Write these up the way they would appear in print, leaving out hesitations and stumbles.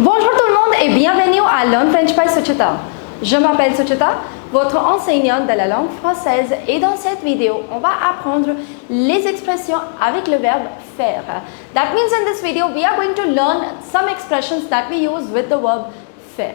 Bonjour tout le monde et bienvenue à Learn French by Suchita. Je m'appelle Suchita, votre enseignante de la langue française, et dans cette vidéo, on va apprendre les expressions avec le verbe faire. That means in this video, we are going to learn some expressions that we use with the verb faire.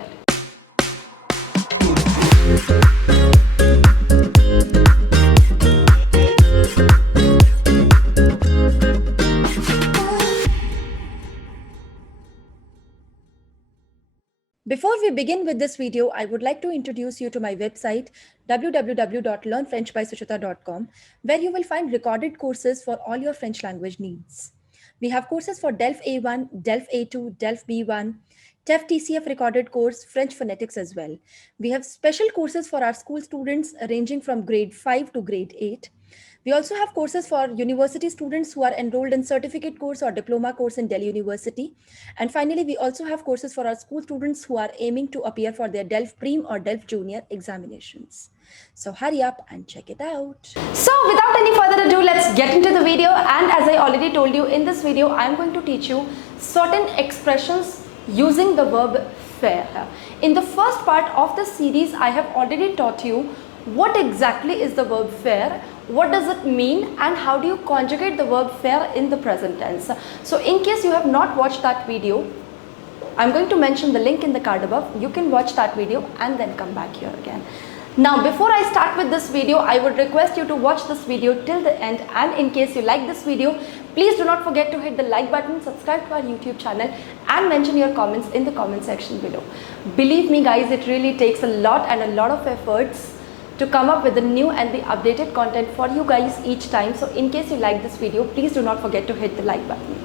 Before we begin with this video, I would like to introduce you to my website www.learnfrenchbysuchita.com, where you will find recorded courses for all your French language needs. We have courses for DELF A1, DELF A2, DELF B1, TEF TCF recorded course, French phonetics as well. We have special courses for our school students ranging from grade 5 to grade 8. We also have courses for university students who are enrolled in certificate course or diploma course in Delhi University. And finally, we also have courses for our school students who are aiming to appear for their DELF Prem or DELF Junior examinations. So hurry up and check it out. So without any further ado, let's get into the video. And as I already told you, in this video, I'm going to teach you certain expressions using the verb faire. In the first part of the series, I have already taught you what exactly is the verb faire, what does it mean, and how do you conjugate the verb faire in the present tense. So in case you have not watched that video, I'm going to mention the link in the card above. You can watch that video and then come back here again. Now before I start with this video, I would request you to watch this video till the end, and in case you like this video, please do not forget to hit the like button, subscribe to our YouTube channel, and mention your comments in the comment section below. Believe me guys, it really takes a lot and a lot of efforts to come up with the new and the updated content for you guys each time. So in case you like this video, please do not forget to hit the like button.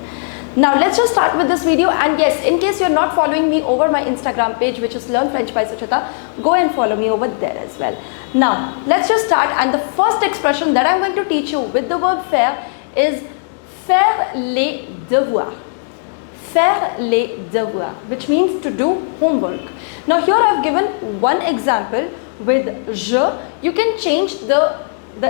Now let's just start with this video, and yes, in case you're not following me over my Instagram page, which is Learn French by Suchita, go and follow me over there as well. Now let's just start, and the first expression that I'm going to teach you with the verb faire is faire les devoirs. Faire les devoirs, which means to do homework. Now here I've given one example with je. You can change the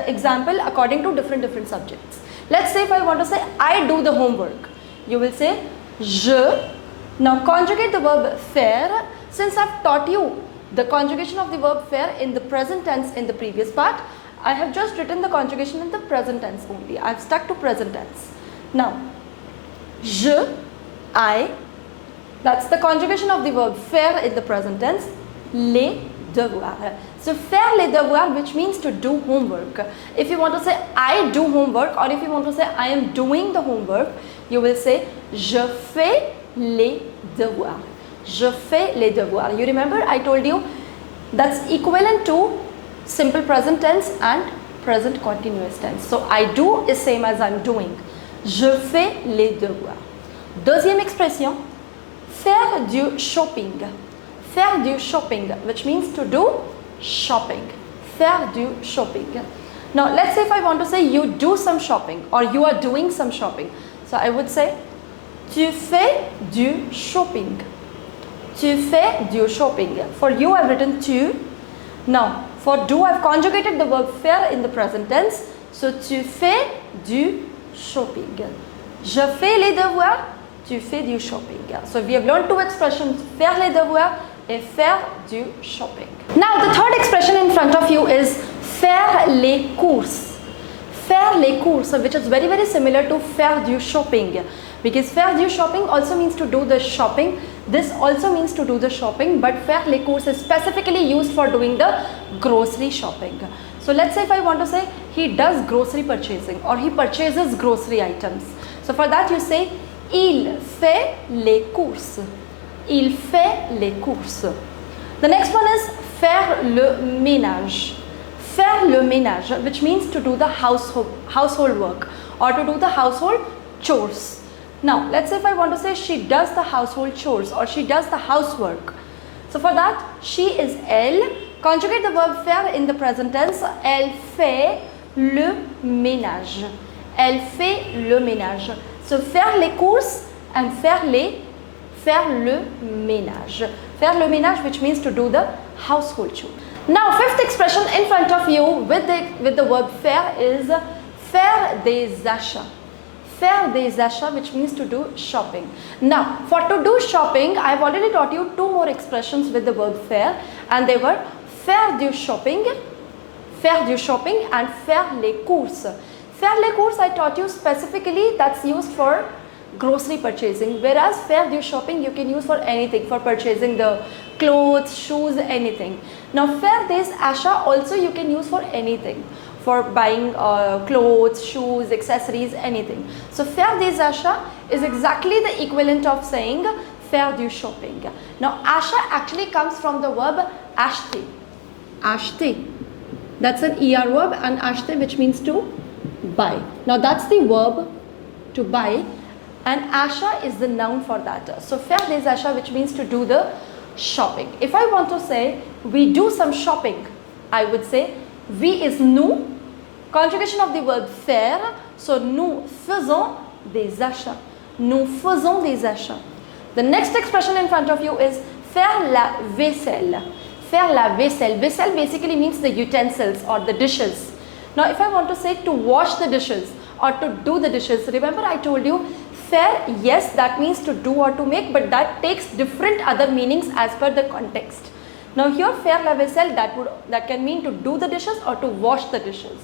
example according to different subjects. Let's say if I want to say I do the homework, you will say je. Now conjugate the verb faire. Since I've taught you the conjugation of the verb faire in the present tense in the previous part, I have just written the conjugation in the present tense only. I've stuck to present tense. Now je, I, that's the conjugation of the verb faire in the present tense, les devoirs. So faire les devoirs, which means to do homework. If you want to say I do homework, or if you want to say I am doing the homework, you will say je fais les devoirs. Je fais les devoirs. You remember I told you that's equivalent to simple present tense and present continuous tense. So I do is same as I'm doing. Je fais les devoirs. Deuxième expression, faire du shopping. Faire du shopping, which means to do shopping. Faire du shopping. Now let's say if I want to say you do some shopping, or you are doing some shopping. So I would say tu fais du shopping. Tu fais du shopping. For you I've written tu. Now for do I've conjugated the verb faire in the present tense. So tu fais du shopping. Je fais les devoirs. Tu fais du shopping. So we have learned two expressions, faire les devoirs and faire du shopping. Now the third expression in front of you is faire les courses. Faire les courses, which is very similar to faire du shopping, because faire du shopping also means to do the shopping. This also means to do the shopping, but faire les courses is specifically used for doing the grocery shopping. So let's say if I want to say he does grocery purchasing, or he purchases grocery items. So for that you say il fait les courses. Il fait les courses. The next one is faire le ménage. Faire le ménage, which means to do the household work, or to do the household chores. Now let's say if I want to say she does the household chores, or she does the housework. So for that she is elle. Conjugate the verb faire in the present tense. Elle fait le ménage. Elle fait le ménage. So faire les courses and faire le ménage. Faire le ménage, which means to do the household chore. Now fifth expression in front of you with the verb faire is faire des achats. Faire des achats, which means to do shopping. Now, for to do shopping, I have already taught you two more expressions with the verb faire, and they were faire du shopping and faire les courses. Faire les courses I taught you specifically, that's used for grocery purchasing, whereas faire du shopping you can use for anything, for purchasing the clothes, shoes, anything. Now faire des achats also you can use for anything, for buying clothes, shoes, accessories, anything. So faire des achats is exactly the equivalent of saying faire du shopping. Now achat actually comes from the verb acheter. Acheter, that's an ER verb, and acheter which means to buy. Now that's the verb to buy, and achat is the noun for that. So faire des achats, which means to do the shopping. If I want to say we do some shopping, I would say we is nous, conjugation of the verb faire. So nous faisons des achats. Nous faisons des achats. The next expression in front of you is faire la vaisselle. Faire la vaisselle. Vaisselle basically means the utensils or the dishes. Now if I want to say to wash the dishes or to do the dishes, remember I told you faire, yes, that means to do or to make, but that takes different other meanings as per the context. Now here faire la vaisselle, that can mean to do the dishes or to wash the dishes.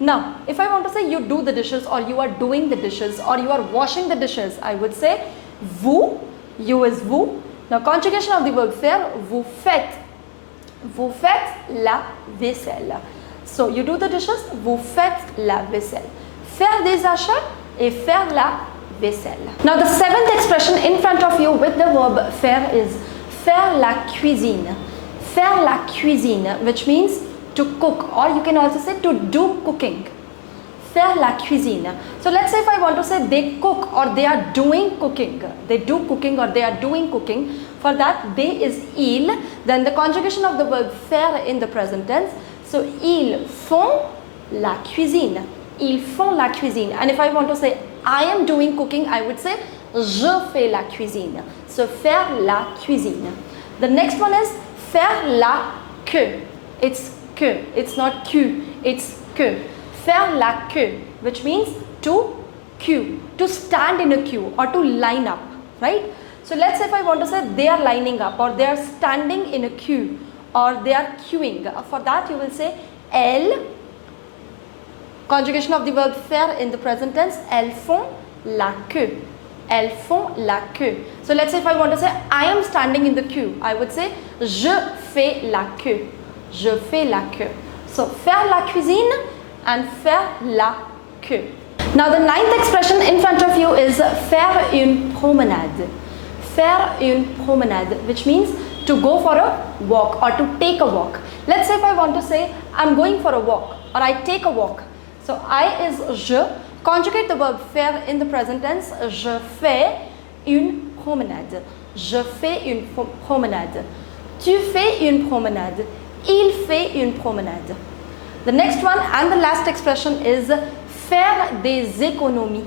Now if I want to say you do the dishes or you are doing the dishes or you are washing the dishes, I would say vous, you is vous. Now conjugation of the verb faire, vous faites la vaisselle. So you do the dishes, vous faites la vaisselle. Faire des achats et faire la vaisselle. Now the seventh expression in front of you with the verb faire is faire la cuisine. Faire la cuisine, which means to cook, or you can also say to do cooking. Faire la cuisine. So let's say if I want to say they cook or they are doing cooking, they do cooking or they are doing cooking, for that they is ils, then the conjugation of the verb faire in the present tense. So ils font la cuisine. Ils font la cuisine. And if I want to say I am doing cooking, I would say je fais la cuisine. So faire la cuisine. The next one is faire la queue. It's queue. It's not queue. It's queue. Faire la queue, which means to queue, to stand in a queue or to line up, right? So let's say if I want to say they are lining up or they are standing in a queue or they are queuing. For that you will say elles, conjugation of the verb faire in the present tense, elles font la queue. Elles font la queue. So let's say if I want to say I am standing in the queue, I would say je fais la queue. Je fais la queue. So faire la cuisine and faire la queue. Now the ninth expression in front of you is faire une promenade. Faire une promenade, which means to go for a walk or to take a walk. Let's say if I want to say I'm going for a walk or I take a walk. So I is je, conjugate the verb faire in the present tense, je fais une promenade. Je fais une promenade. Tu fais une promenade. Il fait une promenade. The next one and the last expression is faire des économies.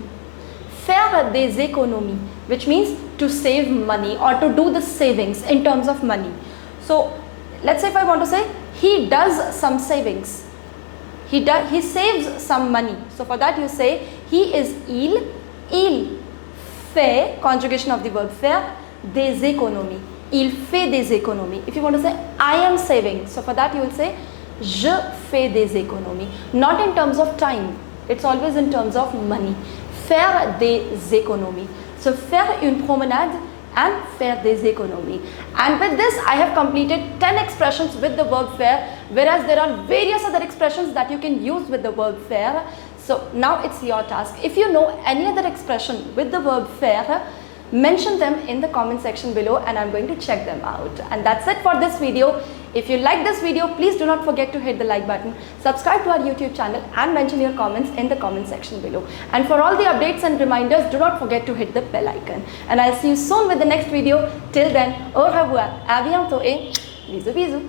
Faire des économies, which means to save money or to do the savings in terms of money. So let's say if I want to say he does some savings. He saves some money. So for that you say he is il fait, conjugation of the verb faire, des économies. Il fait des économies. If you want to say I am saving, so for that you will say je fais des économies. Not in terms of time, it's always in terms of money. Faire des économies. So faire une promenade and faire des économies. And with this I have completed 10 expressions with the verb faire, whereas there are various other expressions that you can use with the verb faire. So now it's your task. If you know any other expression with the verb faire, mention them in the comment section below and I'm going to check them out. And that's it for this video. If you like this video, please do not forget to hit the like button, subscribe to our YouTube channel and mention your comments in the comment section below. And for all the updates and reminders, do not forget to hit the bell icon. And I'll see you soon with the next video. Till then, au revoir, à bientôt et bisous bisous.